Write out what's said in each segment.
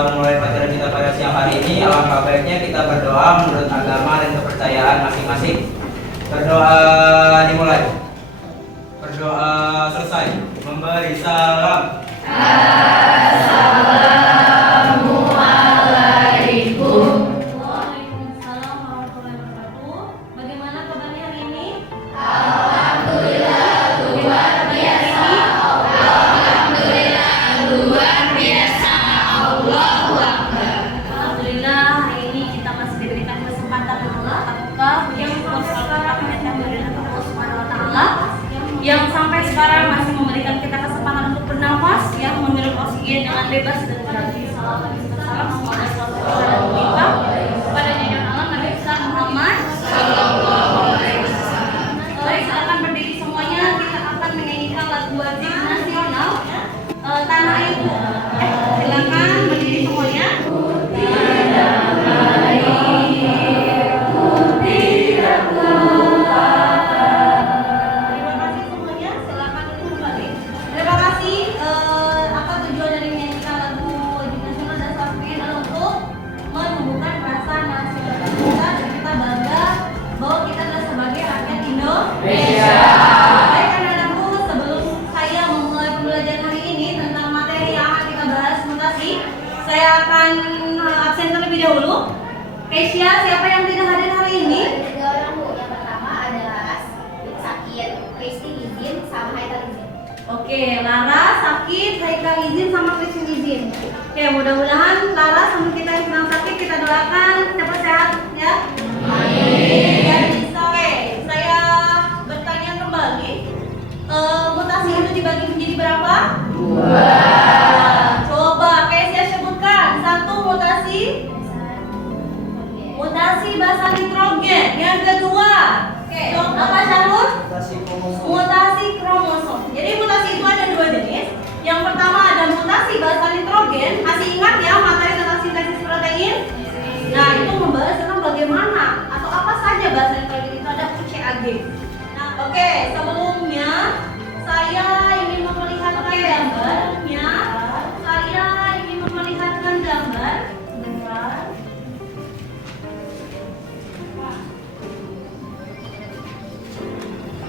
memulai pelajaran kita pada siang hari ini, alangkah baiknya kita berdoa menurut agama dan kepercayaan masing-masing. Berdoa dimulai. Berdoa selesai. Memberi salam. Assalamualaikum. Waalaikumsalam warahmatullahi wabarakatuh. Bagaimana kabarnya hari ini? Alhamdulillah luar biasa. Alhamdulillah luar biasa. Allahu Akbar. Alhamdulillah hari ini kita masih diberikan kesempatan Allah. Apakah yang kita mendengarkan Allah Subhanahu wa taala yang sampai sekarang masih memberikan kita kesempatan untuk bernapas, yang menghirup oksigen dengan bebas dan gratis. Salam semoga selalu berada kita pada junjungan Allah Nabi besar Muhammad sallallahu alaihi wasallam. Baik, silakan berdiri semuanya. Kita akan menyanyikan lagu wajib nasional Tanah Airku. Silakan berdiri semuanya. Baik anak-anakku, sebelum saya memulai pembelajaran hari ini tentang materi yang akan kita bahas mutasi, saya akan absen terlebih dahulu. Keisha, siapa yang tidak hadir hari ini? Tiga orang Bu. Yang pertama ada Laras, Sakit, Kristi izin, sama Haikal izin. Oke, Laras, Sakit, Haikal izin, sama Kristi izin. Oke, mudah-mudahan Laras sama kita yang sedang sakit kita doakan cepat sehat ya. Amin. Oke, saya bertanya kembali. Mutasi itu dibagi menjadi berapa? 2. Coba Keisha sebutkan satu mutasi. Mutasi basa nitrogen. Yang kedua, apa Syarul? Mutasi kromosom. Jadi mutasi itu ada 2 jenis. Yang pertama ada mutasi basa nitrogen. Masih ingat ya materi tentang sintesis protein? Nah, itu membahas tentang bagaimana atau apa saja basa nitrogen itu ada UCAG. Nah, oke, sebelumnya saya ingin memperlihatkan gambarnya. Saya ingin memperlihatkan gambar. Sebentar.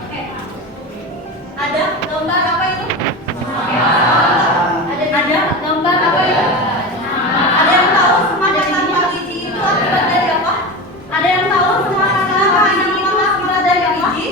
Oke. Ada gambar apa itu? Ada gambar apa itu? Ada yang tahu semangat tanpa biji itu akibat dari apa? Ada yang tahu semangat tanpa biji itu akibat dari biji?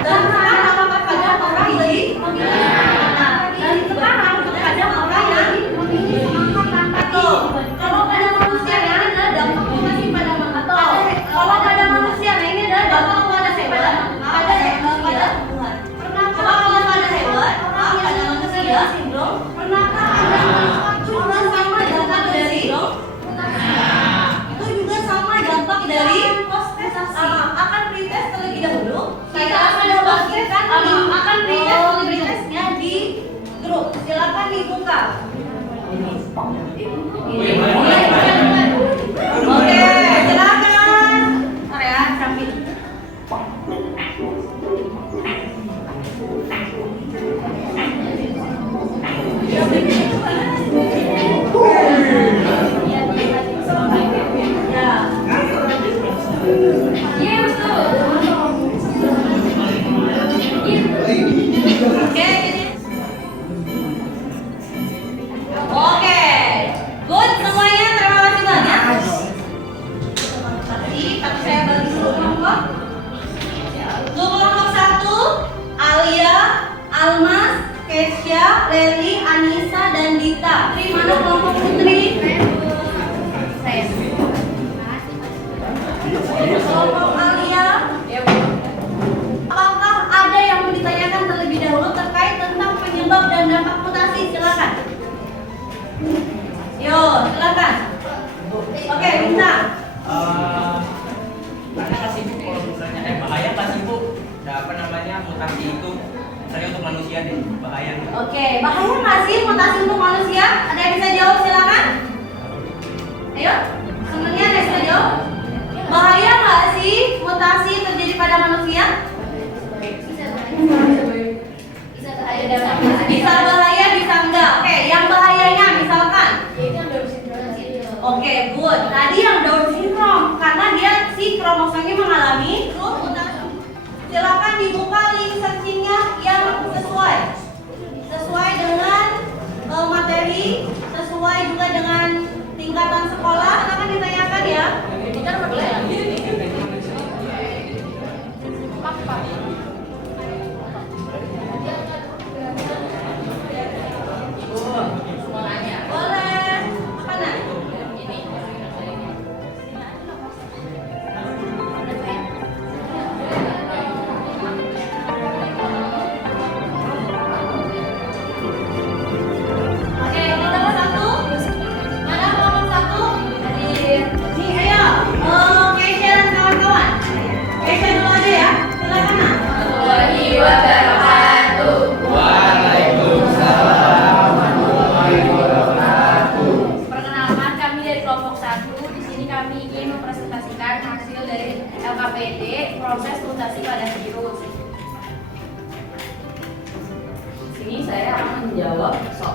Dan sekarang apakah ada orang biji? Nah, dan sekarang ada orang yang memiliki semangat tanpa biji. Kalau pada manusia ya ada dampak mutasi pada atau kalau pada manusia ini ada dampak mutasi pada pada tumbuhan. Pernah kalau pada hewan, pada manusia sindrom, pernahkah Anda melihat juga sama dampak dari itu juga sama dampak dari akan pretest terlebih dahulu. Kita akan membagikan akan pretest terlebih tesnya di grup. Silakan dibuka. Oke, silakan. Area samping. Oke, good semuanya, terima kasih banyak. Tapi saya bagi dulu kelompok. Untuk kelompok 1, Alia, Almas, Keisha, Leli, Anissa, dan Dita. Di mana kelompok putri? Kelompok Alia. Apakah ada yang mau ditanyakan terlebih dahulu terkait tentang penyebab dan dampak mutasi? Silakan. Yo, silakan. Oke, Bintang. Ada nggak sih Bu kalau misalnya bahaya nggak sih Bu? Apa namanya mutasi itu? Misalnya untuk manusia deh, bahaya nggak? Oke, bahaya nggak sih mutasi untuk manusia? Ada yang bisa jawab? Silakan. Ayo, semuanya ada yang bisa jawab? Bahaya nggak sih mutasi terjadi pada manusia? Bisa bahaya. Bisa bahaya, bisa enggak. Oke, yang bahayanya misalkan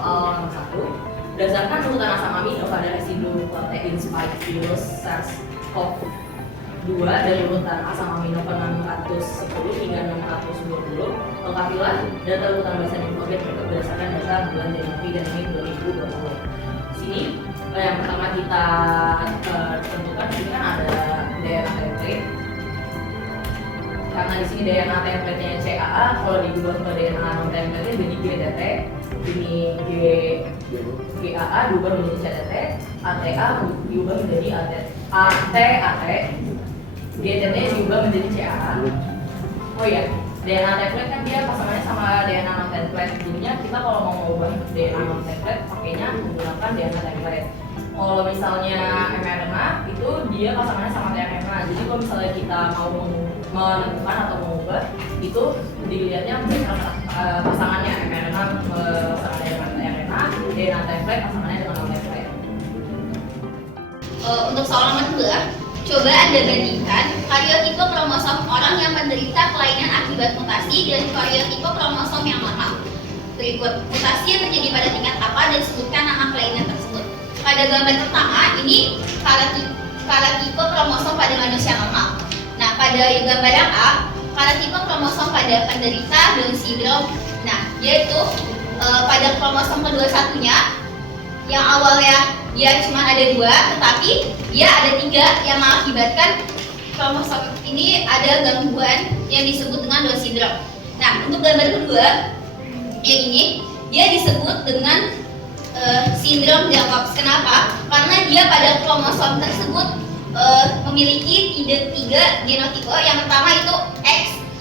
soal nomor 1. Berdasarkan urutan asam amino pada residu protein spike virus SARS-CoV-2 dari urutan asam amino ke-610 hingga 620, lengkapilah data urutan barisan nitrogen berdasarkan data bulan Januari dan Mei 2020. Di sini yang pertama kita tentukan ini kan ada DNA template. Karena di sini DNA template-nya CAA, kalau diubah ke DNA non template-nya jadi GDT, ini GAA diubah menjadi CDT, ATA diubah menjadi AT, GTT diubah menjadi CAA. Oh iya, DNA template kan dia pasangannya sama DNA non template. Jadinya kita kalau mau mengubah DNA non template pakainya menggunakan DNA template. Kalau misalnya mRNA itu dia pasangannya sama tRNA. Jadi kalau misalnya kita mau menentukan atau mengubah itu dilihatnya pasangannya mRNA pasangannya dengan tRNA, DNA template pasangannya dengan non template. Untuk soal nomor 2, coba Anda bandingkan karyotipe kromosom orang yang menderita kelainan akibat mutasi dan karyotipe kromosom yang normal. Berikut, mutasi yang terjadi pada tingkat apa dan sebutkan nama kelainan tersebut. Pada gambar pertama, ini karyotipe kromosom pada manusia normal. Nah, pada gambar yang A, karyotipe kromosom pada penderita Down syndrome. Nah, yaitu pada kromosom kedua satunya, yang awalnya dia cuma ada 2, tetapi dia ada 3 yang mengakibatkan kromosom ini ada gangguan yang disebut dengan Down syndrome. Nah, untuk gambar kedua, yang ini dia disebut dengan sindrom Jacobs. Kenapa? Karena dia pada kromosom tersebut memiliki 3 genotipe. Yang pertama itu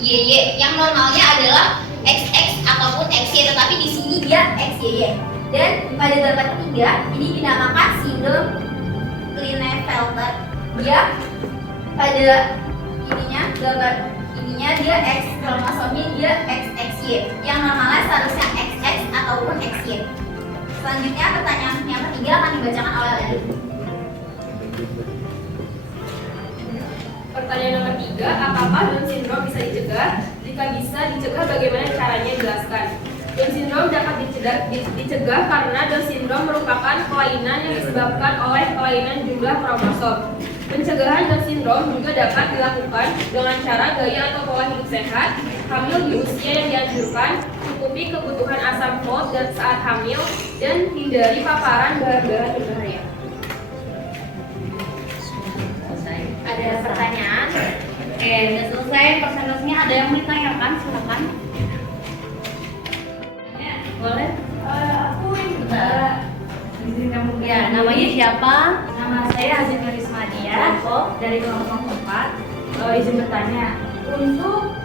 XYY, yang normalnya adalah XX ataupun XY, tetapi di sini dia XYY. Dan pada gambar ketiga ini dinamakan sindrom Klinefelter. Dia pada gambar ininya dia X, kromosomnya dia XXY, yang normalnya seharusnya XX ataupun XY. Selanjutnya pertanyaan yang ketiga akan dibacakan oleh Leni. Pertanyaan nomor 3, apakah Down syndrome bisa dicegah? Jika bisa dicegah, bagaimana caranya? Jelaskan. Down syndrome dapat dicegah karena Down syndrome merupakan kelainan yang disebabkan oleh kelainan jumlah kromosom. Pencegahan Down syndrome juga dapat dilakukan dengan cara gaya atau pola hidup sehat, hamil di usia yang dianjurkan, cukupi kebutuhan asam folat dan saat hamil, dan hindari paparan bahan-bahan berbahaya. Ada pertanyaan? Oke, sudah selesai. Persentasenya ada yang ditanyakan, silakan. Boleh? Aku izin kamu. Ya, namanya siapa? Nama saya Hazim Rismadia dari kelompok 4. Izin bertanya, untuk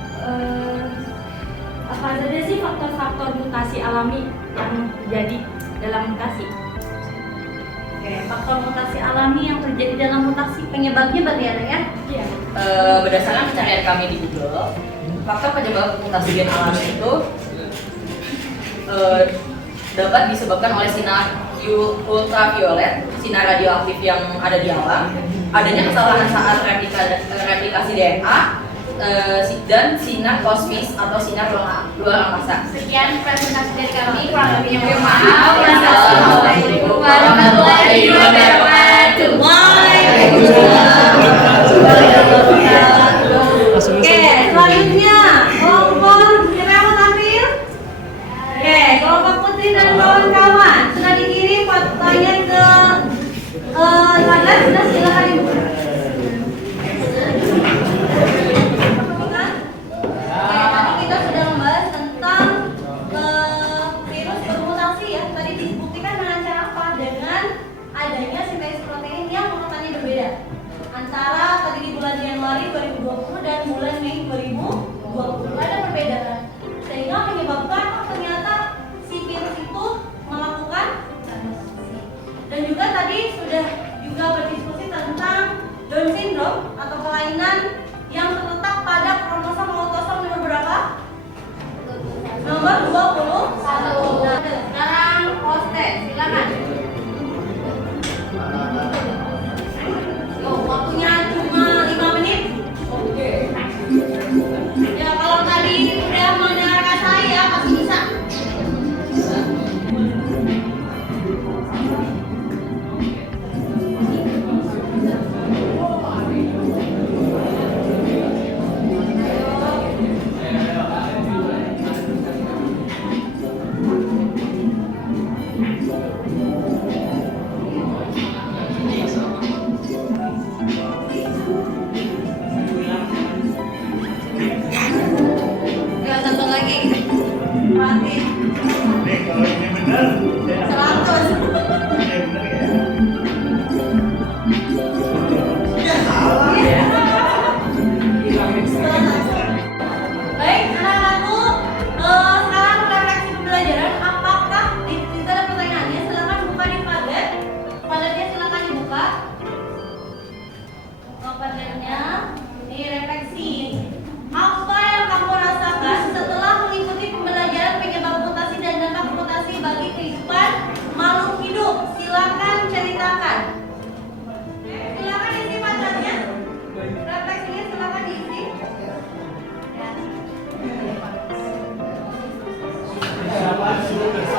apa saja sih faktor-faktor mutasi alami yang terjadi dalam mutasi? Oke, faktor mutasi alami yang terjadi dalam mutasi, penyebabnya bagaimana ya? Iya. Berdasarkan pencarian kami di Google, faktor penyebab mutasi gen alami itu dapat disebabkan oleh sinar ultraviolet, sinar radioaktif yang ada di alam, adanya kesalahan saat replikasi DNA, dan sinar kosmis atau sinar luar angkasa. Sekian presentasi dari kami, kurang lebihnya mohon maaf. Wassalamualaikum warahmatullahi wabarakatuh. Oke, selanjutnya kelompok siapa yang mau tampil? Oke, kelompok Putri dan kawan-kawan sudah dikirim pertanyaan ke Saga, sudah silakan ibu. Tadi kita sudah membahas tentang virus bermutasi ya. Tadi dibuktikan dengan cara apa? Dengan adanya sintesis protein yang urutannya berbeda. Tinggal satu lagi. Mati. Nih, kalau ini benar, saya 100. ini benar ya. Baik, anak-anakku, sekarang refleksi pembelajaran. Apakah kita ada pertanyaannya? Silakan buka di Padlet. Padletnya silakan dibuka. Buka Padletnya. Ini refleksi. Apa yang kamu rasakan setelah mengikuti pembelajaran penyebab mutasi dan dampak mutasi bagi kehidupan makhluk hidup? Silakan ceritakan. Silakan isi Padletnya. Refleksinya silakan diisi. Ya.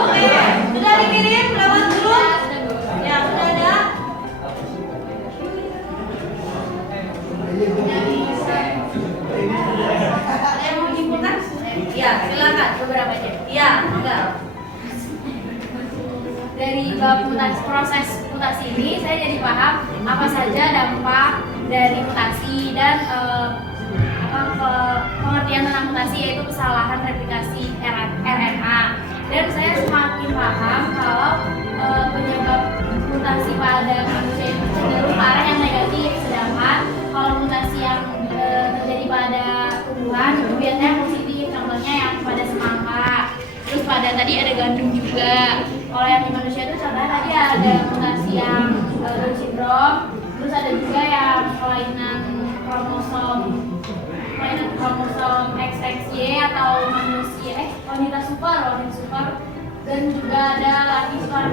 Oke, sudah dikirim lewat grup? Ya, sudah ada. Ada yang mau menyimpulkan? Iya, silakan. Beberapa aja. Iya, enggak. Dari bab proses mutasi ini saya jadi paham apa saja dampak dari mutasi dan pengertian tentang mutasi, yaitu kesalahan replikasi RNA. Dan saya semakin paham kalau penyebab mutasi pada manusia itu cenderung ke arah yang negatif, sedangkan kalau mutasi yang terjadi pada tumbuhan itu biasanya positif, contohnya yang pada semangka. Terus pada tadi ada gandum juga. Kalau yang di manusia itu contohnya tadi ada mutasi yang Down syndrome, terus ada juga yang kelainan kromosom XXY atau wanita super, dan juga ada laki super.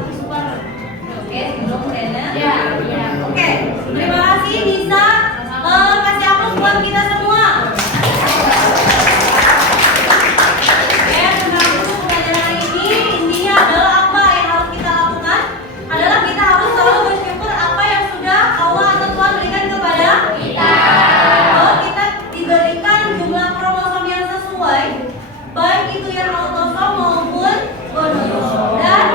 Oke, sebelum Rena. Ya. Oke, terima kasih Nisa. Kasih aplaus buat kita semua. Oke, tentang pembelajaran hari ini intinya adalah apa yang harus kita lakukan adalah kita harus selalu bersyukur apa yang sudah Allah atau Tuhan berikan kepada kita. Bahwa kita diberikan jumlah kromosom yang sesuai, baik itu yang autosom maupun monosom. Dan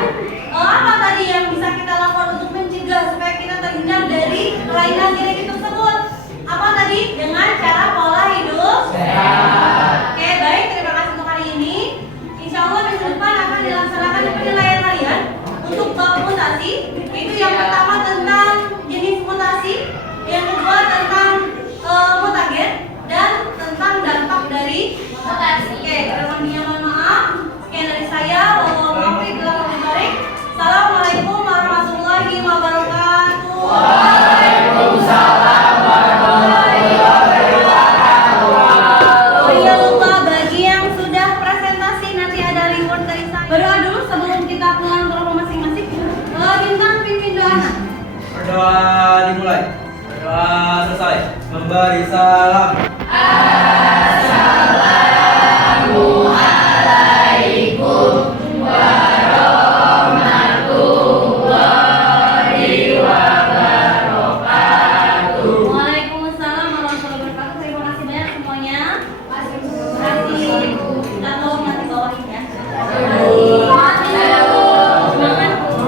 apa tadi yang bisa kita lakukan untuk mencegah supaya kita terhindar dari kelainan genetik tersebut? Apa tadi? Dengan cara pola hidup sehat. Oke, baik, terima kasih untuk hari ini. Insya Allah minggu depan akan dilaksanakan penilaian harian untuk bab mutasi. Itu yang pertama tentang jenis mutasi, yang kedua tentang mutagen, dan tentang dampak dari mutasi. Oke, kurang mohon maaf. Sekian dari saya. Assalamualaikum warahmatullahi wabarakatuh. Waalaikumsalam warahmatullahi wabarakatuh. Oh iya, lupa bagi yang sudah presentasi nanti ada reward dari saya. Berdoa dulu sebelum kita pulang ke rumah masing-masing. Bintang pimpin doa. Berdoa dimulai. Berdoa selesai. Memberi salam.